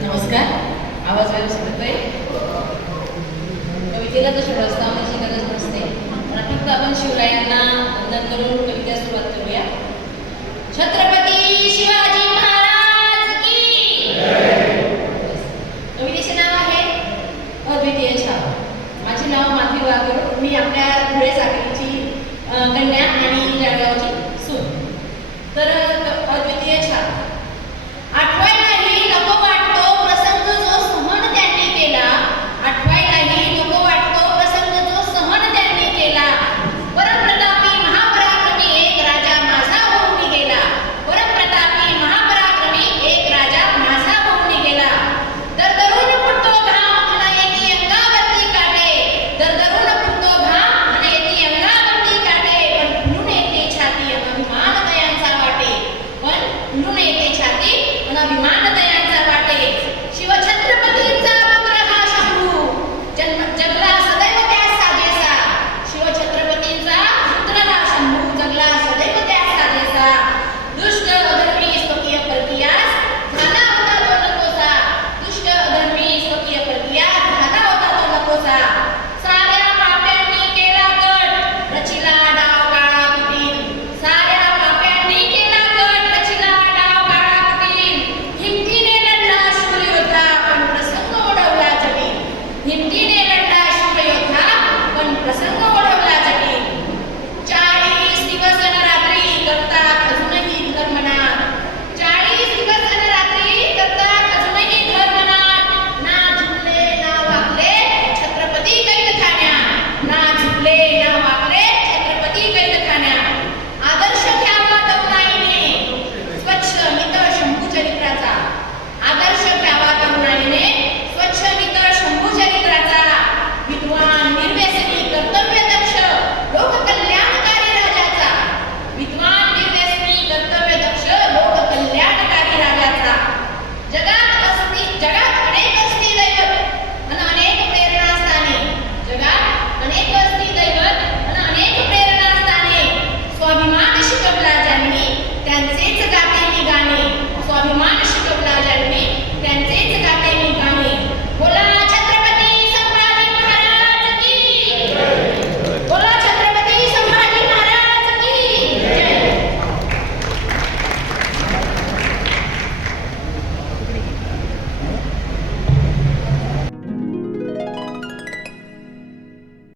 नमस्कार. आवाज व्यवस्थित होतोय कवितेला तर प्रस्तावण्याची गरज नसते. पण आपण आपण शिवरायांना वंदन करून कविता सुरुवात करूया. छत्रपती शिवाजी महाराज की! कवितेचे नाव आहे अद्वितीय छाप. माझे नाव माधवी वागर मी आपल्या धुळे need it.